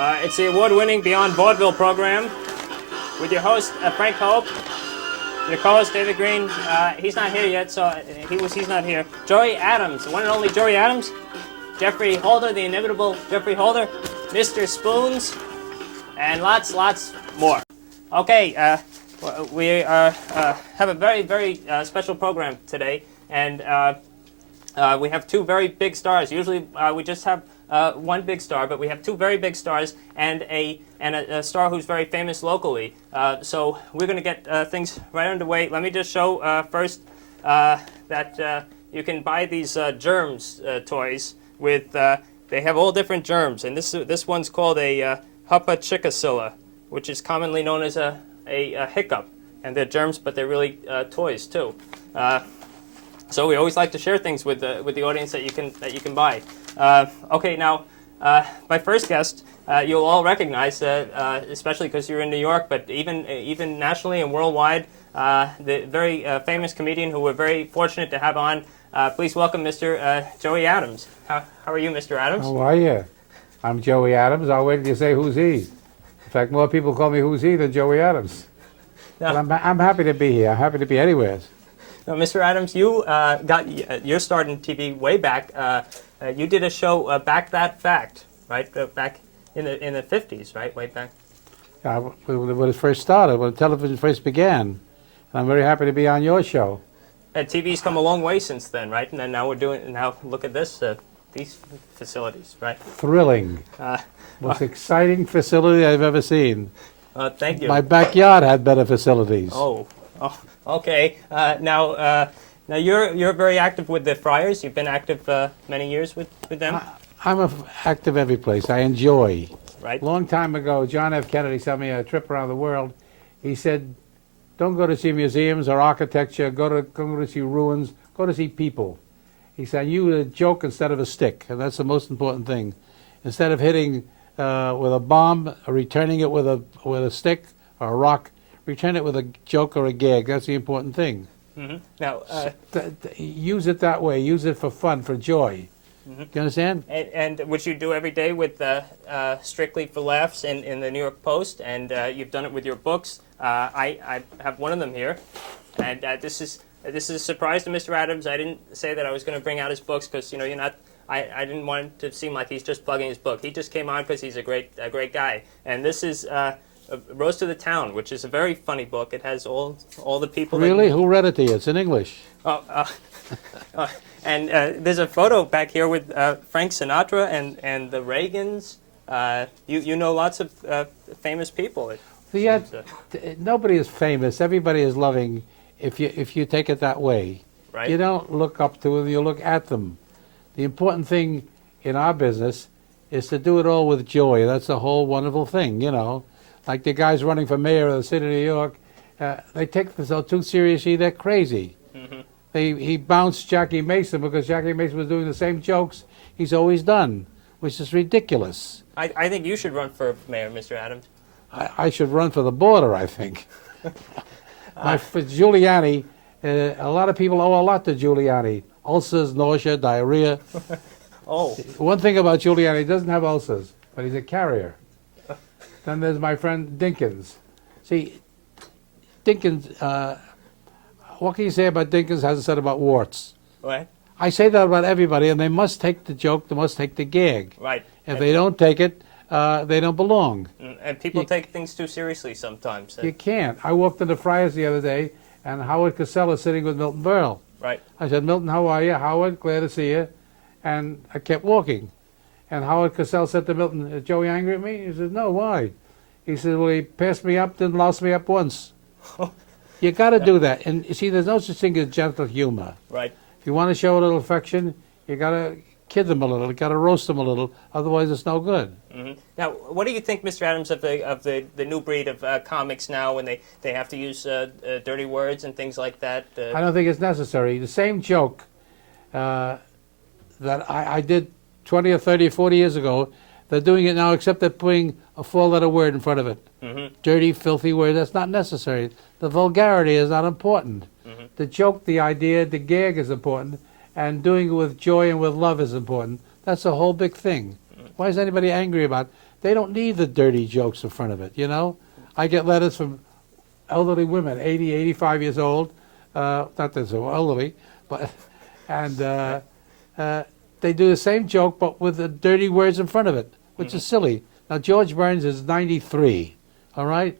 It's the award-winning Beyond Vaudeville program with your host, Frank Hope, your co-host, David Green. He's not here yet, so he's not here. Joey Adams, the one and only Joey Adams. Geoffrey Holder, the inimitable Geoffrey Holder. Mr. Spoons, and lots more. Okay, we have a very, very special program today, and we have two very big stars. Usually we just have one big star, but we have two very big stars and a star who's very famous locally. So we're going to get things right underway. Let me just show first that you can buy these germs toys with. They have all different germs, and this one's called a Hupachicacilla, which is commonly known as a hiccup. And they're germs, but they're really toys too. So we always like to share things with the audience that you can buy. Okay, now my first guest you'll all recognize, especially because you're in New York, but even nationally and worldwide, the very famous comedian who we're very fortunate to have on. Please welcome Mr. Joey Adams. How are you, Mr. Adams? How are you? I'm Joey Adams. I'll wait till you say who's he. In fact, more people call me who's he than Joey Adams. No. But I'm happy to be here. I'm happy to be anywhere. Now, Mr. Adams, you got your start in TV way back. You did a show, Back That Fact, right? Back in the 50s, right? Way back. When it first started, when television first began. I'm very happy to be on your show. And TV's come a long way since then, right? And then now look at this, these facilities, right? Thrilling. Most exciting facility I've ever seen. Thank you. My backyard had better facilities. Oh, okay. Now you're very active with the Friars. You've been active many years with them. I'm active every place. I enjoy. Right. Long time ago, John F. Kennedy sent me a trip around the world. He said, "Don't go to see museums or architecture. Go to see ruins. Go to see people." He said, "You a joke instead of a stick," and that's the most important thing. Instead of hitting with a bomb or returning it with a stick or a rock, return it with a joke or a gag. That's the important thing. Mm-hmm. Now, use it that way. Use it for fun, for joy. Mm-hmm. You understand? And which you do every day with Strictly for Laughs in the New York Post, and you've done it with your books. I have one of them here, and this is a surprise to Mr. Adams. I didn't say that I was going to bring out his books because you're not. I didn't want it to seem like he's just plugging his book. He just came on because he's a great guy. And this is Roast of the Town, which is a very funny book. It has all the people. Really? Who read it to you? It's in English. And there's a photo back here with Frank Sinatra and the Reagans. You know lots of famous people. Nobody is famous. Everybody is loving if you take it that way. Right. You don't look up to them, you look at them. The important thing in our business is to do it all with joy. That's the whole wonderful thing, you know. Like the guys running for mayor of the city of New York, they take themselves too seriously, they're crazy. Mm-hmm. He bounced Jackie Mason because Jackie Mason was doing the same jokes he's always done, which is ridiculous. I think you should run for mayor, Mr. Adams. I should run for the border, I think. For Giuliani, a lot of people owe a lot to Giuliani. Ulcers, nausea, diarrhea. Oh. One thing about Giuliani, he doesn't have ulcers, but he's a carrier. Then there's my friend Dinkins. See, Dinkins, what can you say about Dinkins hasn't said about warts? What? I say that about everybody, and they must take the joke, they must take the gag. Right. If they don't take it, they don't belong. And people take things too seriously sometimes. You can't. I walked into Friars the other day, and Howard Cosell is sitting with Milton Berle. Right. I said, "Milton, how are you?" "Howard, glad to see you." And I kept walking. And Howard Cosell said to Milton, "Is Joey angry at me?" He said, "No, why?" He said, "Well, he passed me up, didn't lost me up once." You got to do that. And you see, there's no such thing as gentle humor. Right. If you want to show a little affection, you got to kid them a little, you got to roast them a little, otherwise it's no good. Mm-hmm. Now, what do you think, Mr. Adams, of the new breed of comics now when they have to use dirty words and things like that? I don't think it's necessary. The same joke that I did 20 or 30 or 40 years ago, they're doing it now, except they're putting a four-letter word in front of it. Mm-hmm. Dirty, filthy word, that's not necessary. The vulgarity is not important. Mm-hmm. The joke, the idea, the gag is important, and doing it with joy and with love is important. That's a whole big thing. Mm-hmm. Why is anybody angry about They don't need the dirty jokes in front of it, you know? I get letters from elderly women, 80, 85 years old, not that they're so elderly, but, and they do the same joke but with the dirty words in front of it, which is silly. Now, George Burns is 93, all right?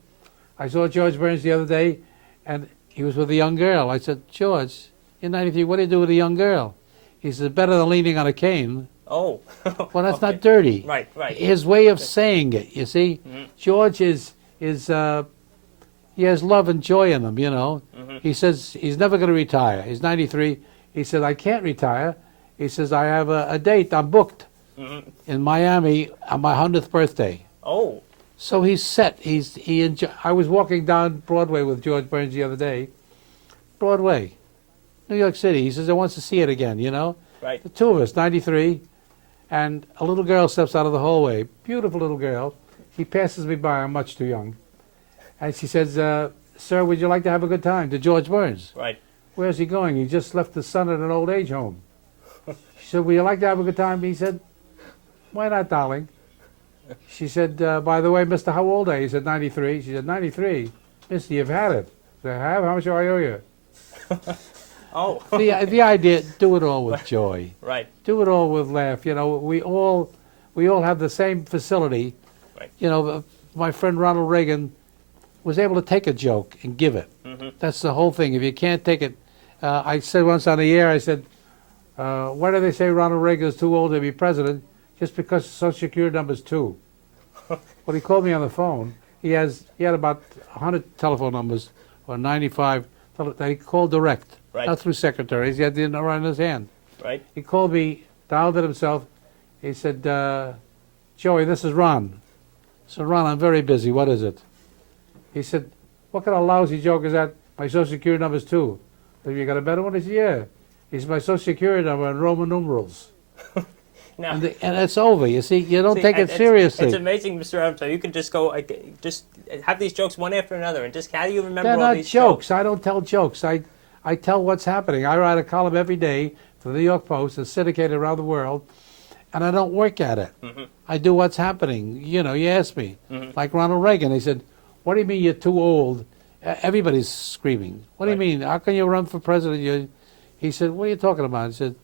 I saw George Burns the other day, and he was with a young girl. I said, George, you're 93, what do you do with a young girl? He said, better than leaning on a cane. Oh. Well, that's Okay. not dirty. Right. His way of saying it, you see? George is he has love and joy in him, you know? He says he's never going to retire. He's 93. He said, I can't retire. He says, I have a date. I'm booked in Miami on my 100th birthday. Oh. So he's set. I was walking down Broadway with George Burns the other day. Broadway, New York City. He says, I wants to see it again, you know? Right. The two of us, 93, and a little girl steps out of the hallway. Beautiful little girl. She passes me by. I'm much too young. And she says, sir, would you like to have a good time? To George Burns. Right. Where's he going? He just left his son at an old age home. She said, would you like to have a good time? He said, why not, darling? She said, by the way, mister, how old are you? He said, 93. She said, 93? Mister, you've had it. I said, I have? How much do I owe you? Oh. The idea, do it all with joy. Right. Do it all with laugh. You know, we all have the same facility. Right. You know, my friend Ronald Reagan was able to take a joke and give it. That's the whole thing. If you can't take it, I said once on the air, I said, why do they say Ronald Reagan is too old to be president? Just because the Social Security number is 2. Well, he called me on the phone. He had about 100 telephone numbers, or 95 that he called direct, not through secretaries. He had the number in his hand. Right. He called me, dialed it himself. He said, Joey, this is Ron. I said, Ron, I'm very busy. What is it? He said, what kind of lousy joke is that? My Social Security number is 2. Have you got a better one? He said, yeah. He said, my Social Security number in Roman numerals. Now, And it's over. You see, you don't take it seriously. It's amazing, Mr. Adams. You can just go, just have these jokes one after another, and just how do you remember They're all not these jokes. I don't tell jokes. I tell what's happening. I write a column every day for the New York Post. It's syndicated around the world, and I don't work at it. I do what's happening. You know, you ask me. Like Ronald Reagan, he said, what do you mean you're too old? Everybody's screaming. What do you mean? How can you run for president? He said, what are you talking about? He said,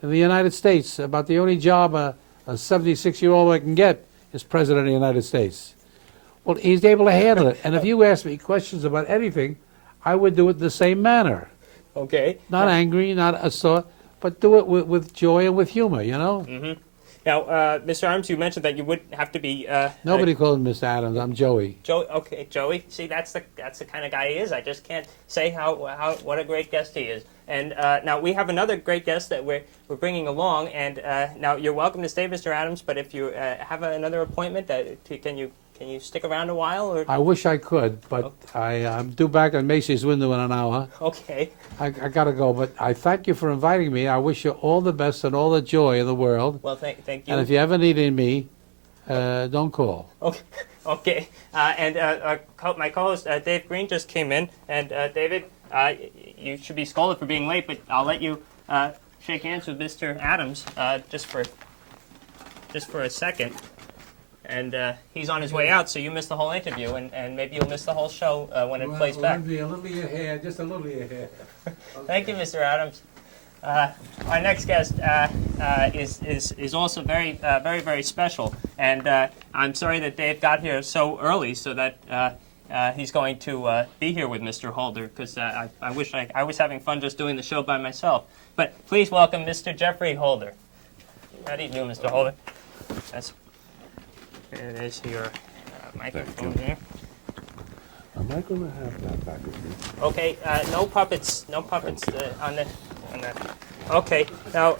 in the United States, about the only job a 76-year-old can get is president of the United States. Well, he's able to handle it. And if you ask me questions about anything, I would do it in the same manner. Okay. Not angry, not a sort, but do it with joy and with humor, you know? Now, Mr. Adams, you mentioned that you would have to be... Nobody calls me Mr. Adams. I'm Joey. Joey, okay, Joey. See, that's the kind of guy he is. I just can't say what a great guest he is. And now we have another great guest that we're bringing along. And now you're welcome to stay, Mr. Adams. But if you have another appointment, can you stick around a while? Or? I wish I could, but I'm due back on Macy's window in an hour. Okay. I got to go, but I thank you for inviting me. I wish you all the best and all the joy in the world. Well, thank you. And if you ever need me, don't call. Okay. Okay. My co-host, Dave Green, just came in. And, David, you should be scolded for being late, but I'll let you shake hands with Mr. Adams just for a second. And he's on his way out, so you missed the whole interview, and maybe you'll miss the whole show when it plays back. A little of your hair, just a little of your hair. Thank you, Mr. Adams. Our next guest is also very, very special, and I'm sorry that Dave got here so early, so that he's going to be here with Mr. Holder, because I wish I was having fun just doing the show by myself. But please welcome Mr. Geoffrey Holder. How do you do, Mr. Holder? There it is, your microphone here. Am I going to have that back with me? Okay, no puppets on the. Okay, now,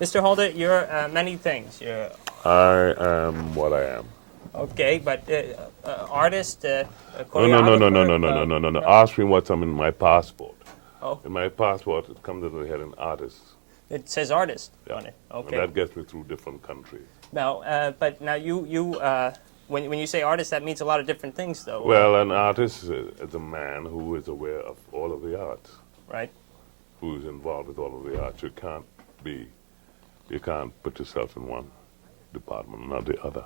Mr. Holder, you're many things. You're I am what I am. okay, but artist, No. choreographer. Ask me what's in my passport. Oh. In my passport, it comes under the head an artist. It says artist on it. And Okay. that gets me through different countries. Now, but now when you say artist, that means a lot of different things, though. Well, an artist is a man who is aware of all of the arts, Right. who is involved with all of the arts. You can't put yourself in one department and not the other.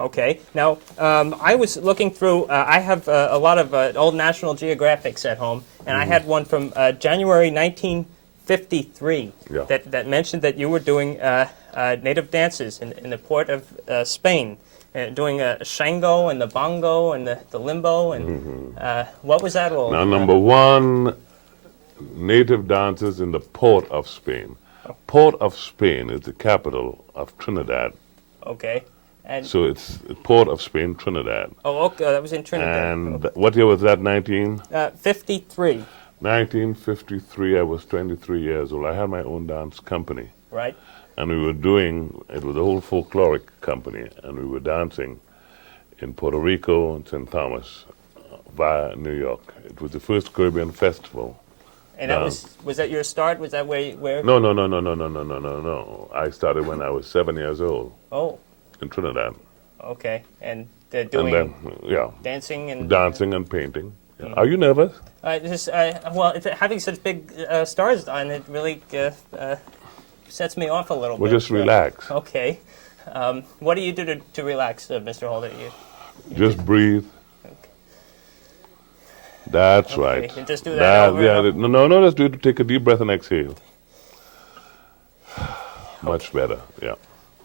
Okay. Now, I was looking through. I have a lot of old National Geographics at home, and I had one from January 1953 Yeah. that mentioned that you were doing native dances in the port of Spain, doing a shango and the bongo and the limbo. And what was that all? Now, number one, native dances in the port of Spain. Port of Spain is the capital of Trinidad. Okay. And So it's the port of Spain, Trinidad. oh, okay, that was in Trinidad. And what year was that, 53, 1953, I was 23 years old. I had my own dance company. right? And we were doing, it was a whole folkloric company, and we were dancing in Puerto Rico and St. Thomas via New York. It was the first Caribbean festival. And that was that your start? Was that where? No. I started when I was 7 years old Oh, in Trinidad. okay. And they're And doing then, yeah, dancing and dancing and painting. Yeah. Are you nervous? well, having such big stars on it really sets me off a little Well, bit. just relax. Okay. What do you do to relax, Mr. Holder? Just breathe. That's Okay, right. and just do that over and over? No, just do it. Take a deep breath and exhale. Much better, yeah.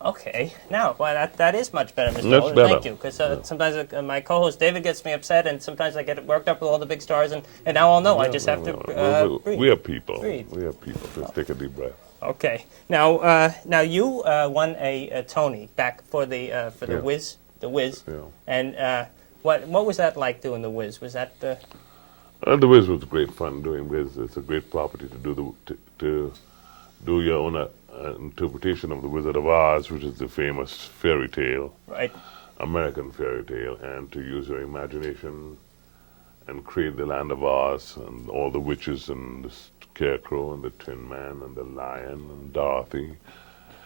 Okay. Now, well, that is much better, Mr. Much Holder. better. Thank you. Because sometimes my co-host David gets me upset, and sometimes I get worked up with all the big stars, and now I'll know. I just have to breathe. We are people. Breathe. We are people. Just take a deep breath. Okay. Now you won a Tony back for the Yeah. Wiz, the Wiz, Yeah. and what was that like doing the Wiz? Was that The Wiz was great fun doing Wiz. It's a great property to do to do your own interpretation of the Wizard of Oz, which is the famous fairy tale, right? American fairy tale, and to use your imagination and create the land of Oz and all the witches and the Scarecrow and the Tin Man and the Lion and Dorothy.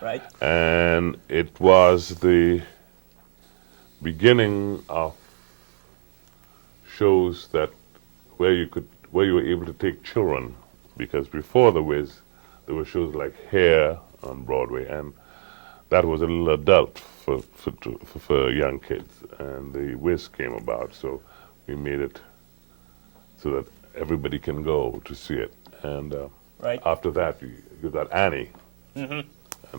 Right. And it was the beginning of shows that where you were able to take children, because before the Wiz there were shows like Hair on Broadway, and that was a little adult for young kids, and the Wiz came about, so we made it so that everybody can go to see it. And Right. after that you got Annie, and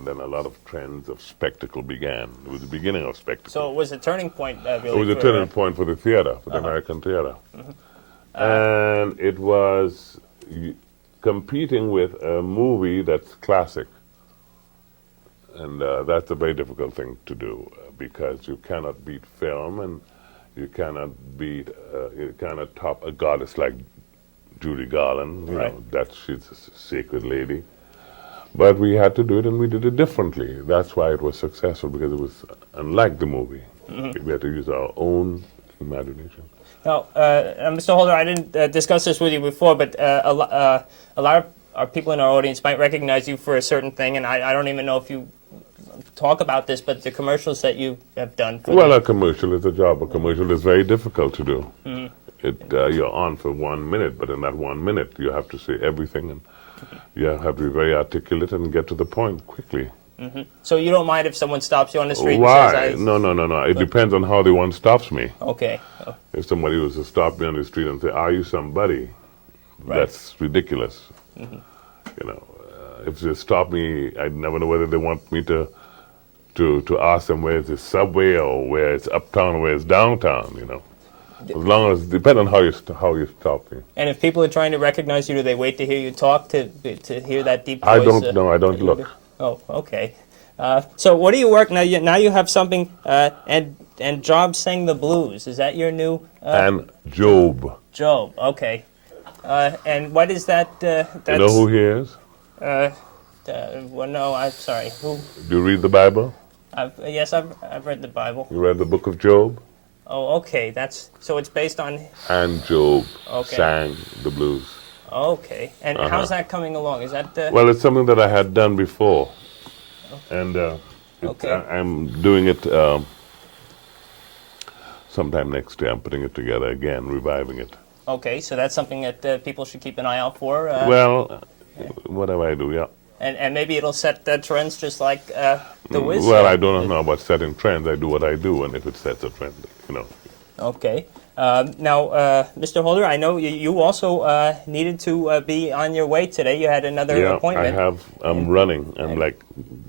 then a lot of trends of spectacle began. It was the beginning of spectacle. So it was a turning point, really. It was a turning point for the theater, for the American theater. And it was competing with a movie that's classic. And that's a very difficult thing to do because you cannot beat film, and you cannot top a goddess like Judy Garland. You Right. know, she's a sacred lady. But we had to do it, and we did it differently. That's why it was successful, because it was unlike the movie. We had to use our own imagination. Now, Mr. Holder, I didn't discuss this with you before, but a lot of our people in our audience might recognize you for a certain thing, and I don't even know if you talk about this, but the commercials that you have done. Well, a commercial is a job. A commercial is very difficult to do. You're on for 1 minute, but in that 1 minute, you have to say everything, and you have to be very articulate and get to the point quickly. So you don't mind if someone stops you on the street Why? and says, No. It depends on how the one stops me. Okay. If somebody was to stop me on the street and say, "Are you somebody?" Right. That's ridiculous. You know, if they stop me, I'd never know whether they want me to ask them where it's the subway or where it's uptown or where it's downtown. You know, as long as depends on how you stop me. And if people are trying to recognize you, do they wait to hear you talk to hear that deep voice? I don't know. I don't look. Oh, okay. So what do you work now? Now you have something, and Job sang the blues. Is that your new? And Job. Job. Okay. And what is that? That's, You know who he is? well, no, I'm sorry. Who? Do you read the Bible? Yes, I've read the Bible. You read the book of Job? Oh, okay. So it's based on. And Job Okay. sang the blues. Okay. And how's that coming along? Is that? Well, it's something that I had done before, and Okay. I'm doing it sometime next year. I'm putting it together again, reviving it. Okay, so that's something that people should keep an eye out for. Well, whatever I do, yeah. And maybe it'll set trends just like the Wiz. Well, I don't know about setting trends. I do what I do, and if it sets a trend, you know. Okay. Now, Mr. Holder, I know you also needed to be on your way today. You had another appointment. I have. I'm running. I'm like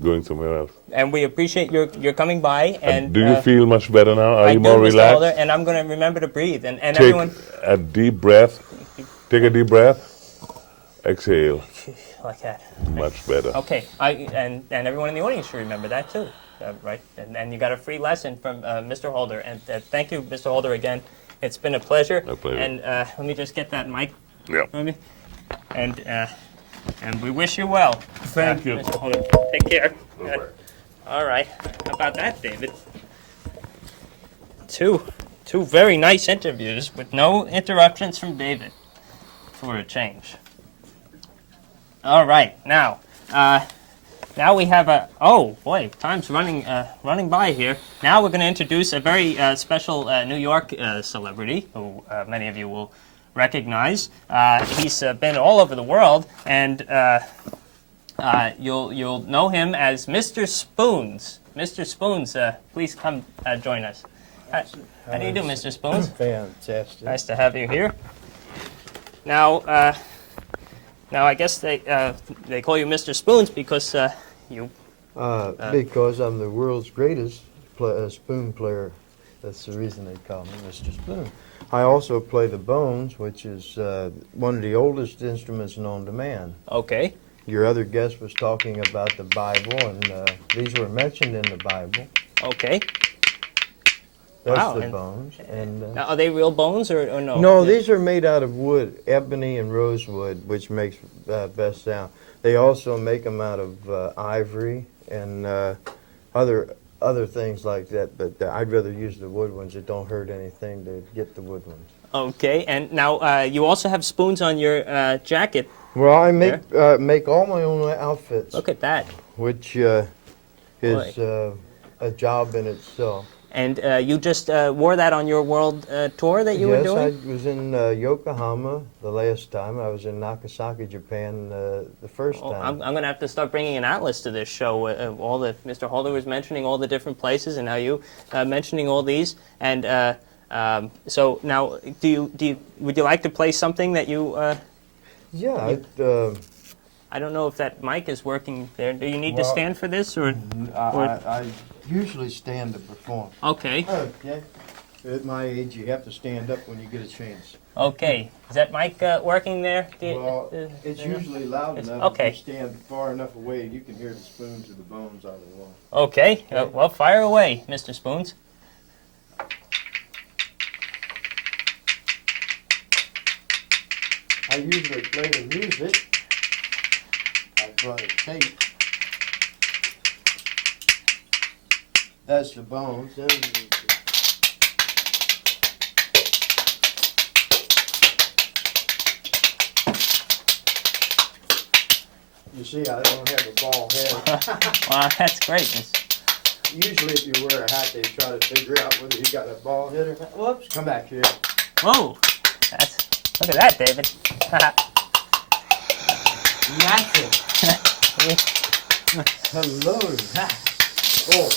going somewhere else. And we appreciate your coming by. And do you feel much better now? Are you more Mr. relaxed? Holder, and I'm going to remember to breathe. And Take everyone. a deep breath. Take a deep breath. Exhale. Like that. Much better. Okay. And everyone in the audience should remember that too. Right. And you got a free lesson from Mr. Holder. And thank you, Mr. Holder, again. It's been a pleasure. My pleasure. And let me just get that mic. Yeah. And we wish you well. Thank you. Mr. Holder, take care. Bye-bye. All right. How about that, David? Two very nice interviews with no interruptions from David, for a change. All right. Now we have a. Oh boy, time's running by here. Now we're going to introduce a very special New York celebrity who many of you will recognize. He's been all over the world, and you'll know him as Mr. Spoons. Mr. Spoons, please come join us. How do you do, Mr. Spoons? Fantastic. Nice to have you here. Now I guess they call you Mr. Spoons because you. Because I'm the world's greatest spoon player. That's the reason they call me Mr. Spoon. I also play the bones, which is one of the oldest instruments known to man. Okay. Your other guest was talking about the Bible, and these were mentioned in the Bible. Okay. That's Wow, the and- bones. And Now, are they real bones or no? no, these are made out of wood, ebony and rosewood, which makes best sound. They also make them out of ivory and other things like that. But I'd rather use the wood ones. It don't hurt anything to get the wood ones. Okay, and now you also have spoons on your jacket. Well, I make all my own outfits, Look at that. which is a job in itself. And you just wore that on your world tour that you were doing? Yes, I was in Yokohama the last time. I was in Nagasaki, Japan the first I'm time. going to have to start bringing an atlas to this show. All the Mr. Holder was mentioning all the different places, and now you mentioning all these. And so now, would you like to play something that you? Yeah, I don't know if that mic is working there. Do you need to Well, stand for this, or? I usually stand to perform. Okay. Okay. At my age, you have to stand up when you get a chance. Okay. Is that mic working there? Well, it's usually loud It's- enough. okay. If you stand far enough away, you can hear the spoons of the bones on the wall. Okay. Well, fire away, Mr. Spoons. I usually play the music. I brought a tape. That's the bones. You see, I don't have a bald head. Wow, that's great. Usually, if you wear a hat, they try to figure out whether you got a bald head or not. Whoops, come back here. Whoa. Look at that, David. Natural. Hello. Oh.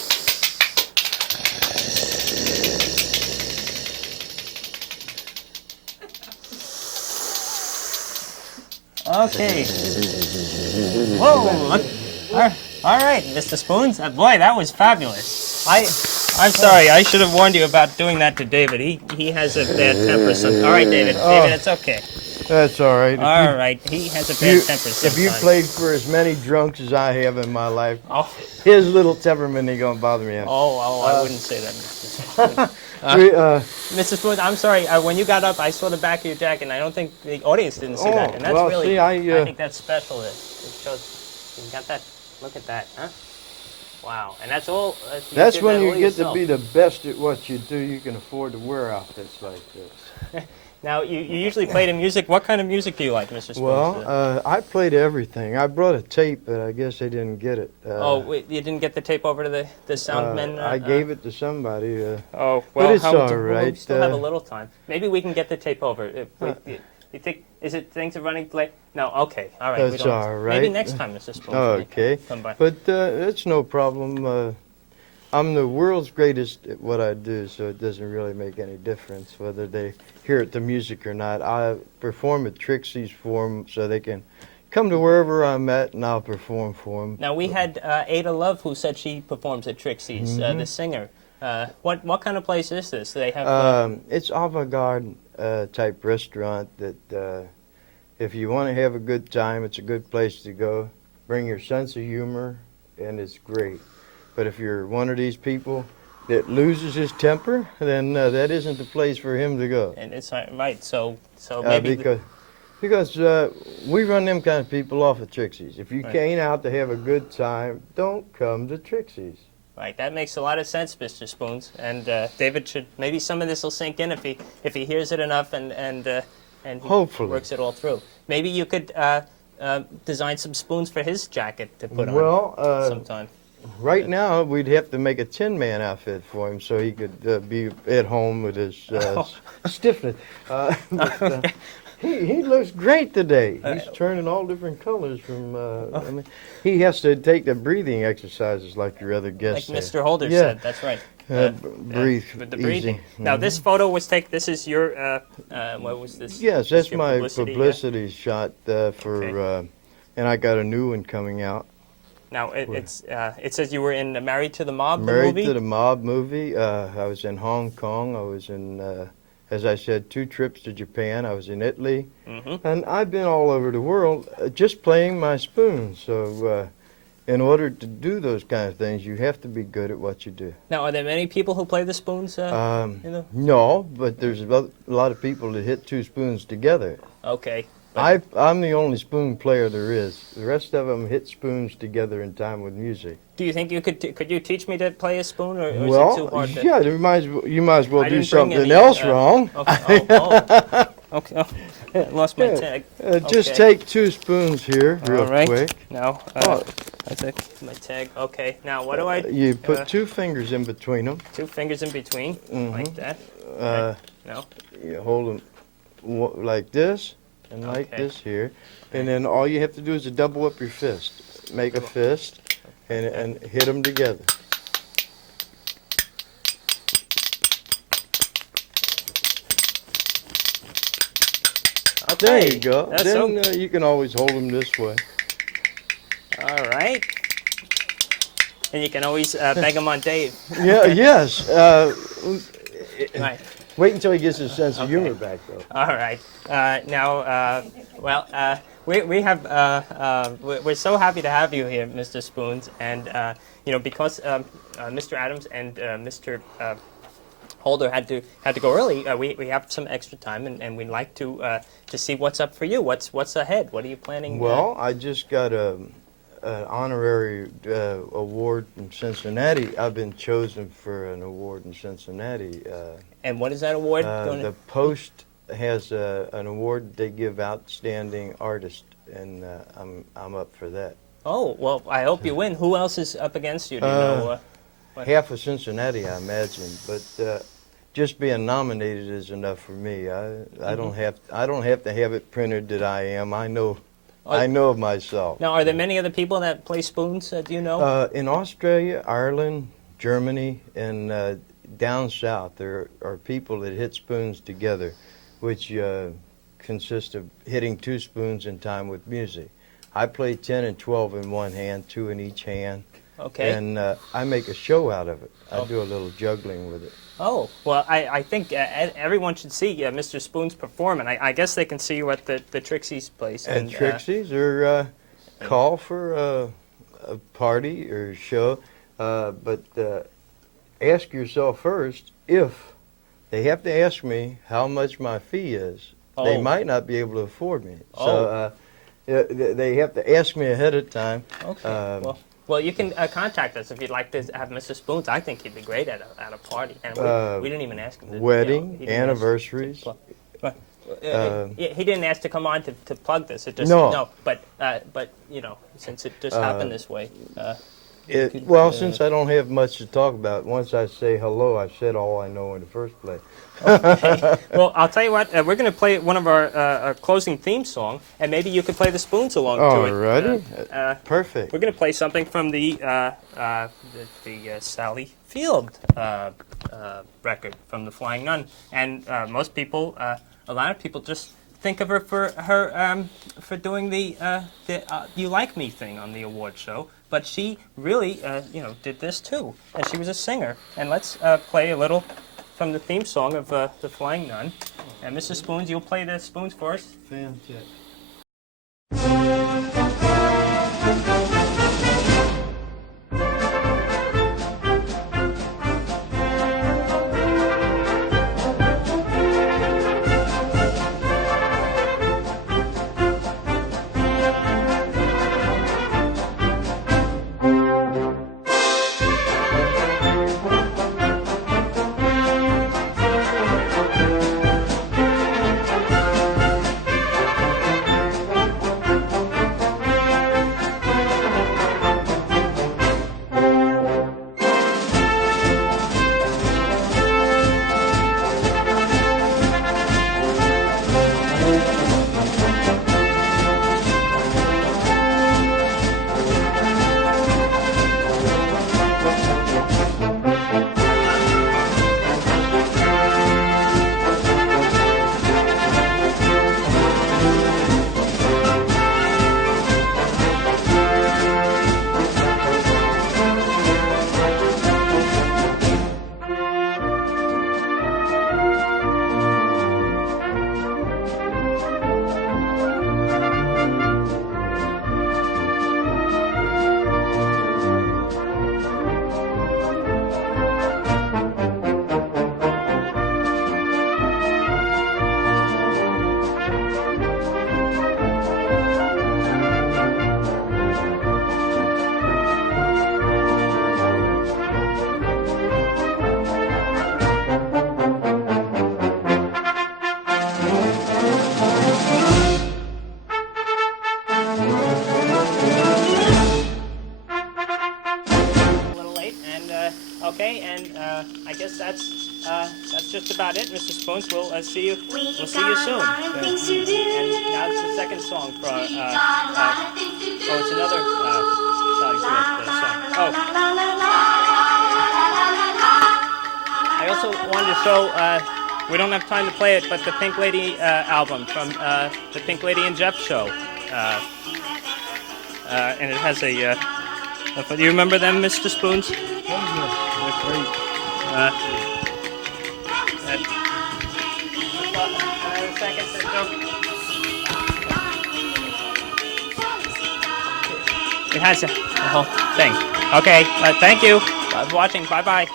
Okay. Whoa. Look. All right, Mr. Spoons. Boy, that was fabulous. I'm sorry. I should have warned you about doing that to David. He has a bad temper. All right, David. David, it's okay. That's all right. All right. He has a bad temper sometimes. If you played for as many drunks as I have in my life, Oh, his little temperament ain't gonna bother me. I wouldn't say that, Mr. Spoons. Mr. Spoons, I'm sorry. When you got up, I saw the back of your jacket, and I don't think the audience didn't see that. And that's well, really, see, I think that's special. It shows. You got that? Look at that, huh? Wow. And that's all. That's did when that you all get to yourself. be the best at what you do. You can afford to wear outfits like this. Now, you usually play the music. What kind of music do you like, Mr. Spoons? Well, I played everything. I brought a tape, but I guess they didn't get it. Wait, you didn't get the tape over to the sound men? I gave it to somebody. Oh, well, but it's all we right. still have a little time. Maybe we can get the tape over. You think Is it things are running late? No, okay, all right. That's all right. Maybe next time, Mr. Spoon. Okay, Come by. but it's no problem. I'm the world's greatest at what I do, so it doesn't really make any difference whether they hear it, the music or not. I perform at Trixie's for them so they can come to wherever I'm at, and I'll perform for them. Now, we had Ada Love, who said she performs at Trixie's, the singer. What kind of place is this? Do they have? It's avant-garde type restaurant that if you want to have a good time, it's a good place to go. Bring your sense of humor, and it's great. But if you're one of these people that loses his temper, then that isn't the place for him to go. And it's right. So maybe because we run them kind of people off at Trixie's. If you came out to have a good time, don't come to Trixie's. right. That makes a lot of sense, Mr. Spoons. And David should maybe some of this will sink in if he hears it enough and he Hopefully. works it all through. Maybe you could design some spoons for his jacket to put on sometime. Right now, we'd have to make a Tin Man outfit for him so he could be at home with his stiffness. He looks great today. He's turning all different colors from. I mean, he has to take the breathing exercises like your other guests. Like Mr. Holder said, that's right. Breathe With the easy. breathing. Now, this photo was taken. This is your. What was this? Yes, This that's your my publicity, publicity shot for, Okay. and I got a new one coming out. Now it says you were in Married to the Mob, the Married movie. to the Mob movie. I was in Hong Kong. I was in, as I said, 2 trips to Japan. I was in Italy, and I've been all over the world just playing my spoon. So, in order to do those kind of things, you have to be good at what you do. Now, are there many people who play the spoons? No, but there's a lot of people that hit 2 spoons together. Okay. I'm the only spoon player there is. The rest of them hit spoons together in time with music. Do you think you could you teach me to play a spoon, or is it too Well, hard to? yeah, you might as well I do didn't bring something any, else wrong. Okay. Okay. Oh, lost my tag. Just Okay. take 2 spoons here, real All right. quick. Now, Oh. I take my tag. Okay. Now, what do I? You put 2 fingers in between them. 2 fingers in between, like that. No. You hold them like this and like Okay. this here, and then all you have to do is to double up your fist. Make a fist and hit them together. Okay. There you go. That's Then you can always hold them this way. All right. And you can always beg them on Dave. Yeah. Yes. Right. Wait until he gets his sense of humor back, though. All right. Now, we have we're so happy to have you here, Mr. Spoons, and because Mr. Adams and Mr. Holder had to go early, we have some extra time, and we'd like to see what's up for you. What's ahead? What are you planning? Well, I just got an honorary award in Cincinnati. I've been chosen for an award in Cincinnati. And what is that award? The Post has an award they give outstanding artist, and I'm up for that. Oh, well, I hope you win. Who else is up against you? Do you know? Half of Cincinnati, I imagine, but just being nominated is enough for me. I don't have to have it printed that I am. I know of myself. Now, are there many other people that play spoons? Do you know? In Australia, Ireland, Germany, and down south, there are people that hit spoons together, which consist of hitting 2 spoons in time with music. I play 10 and 12 in one hand, 2 in each hand. Okay. And I make a show out of it. I do a little juggling with it. Oh, well, I think everyone should see Mr. Spoons perform, and I guess they can see you at the Trixie's place. And Trixie's, or call for a party or a show, but ask yourself first if they have to ask me how much my fee is. They might not be able to afford me. So they have to ask me ahead of time. Okay. Well, you can contact us if you'd like to have Mr. Spoons. I think he'd be great at a party, and we didn't even ask him. Wedding, anniversaries. He didn't ask to come on to plug this. It just No. but since it just happened this way. Well, since I don't have much to talk about, once I say hello, I've said all I know in the first place. Well, I'll tell you what. We're going to play one of our closing theme song, and maybe you could play the spoons along to it. Alrighty. Perfect. We're going to play something from the Sally Field record from the Flying Nun, and most people, a lot of people, just think of her for doing the "You Like Me" thing on the award show. But she really, did this too, and she was a singer. And let's play a little from the theme song of the Flying Nun. And Mrs. Spoons, you'll play the spoons for us. Fantastic. I guess that's just about it, Mr. Spoons. We'll see you. We'll see you soon. And now it's the second song for. Oh, it's another Sally Field song. Oh. I also wanted to show. We don't have time to play it, but the Pink Lady album from the Pink Lady and Jeff show, and it has a. Do you remember them, Mr. Spoons? They're great. It has a whole thing. Okay, thank you for watching. Bye-bye.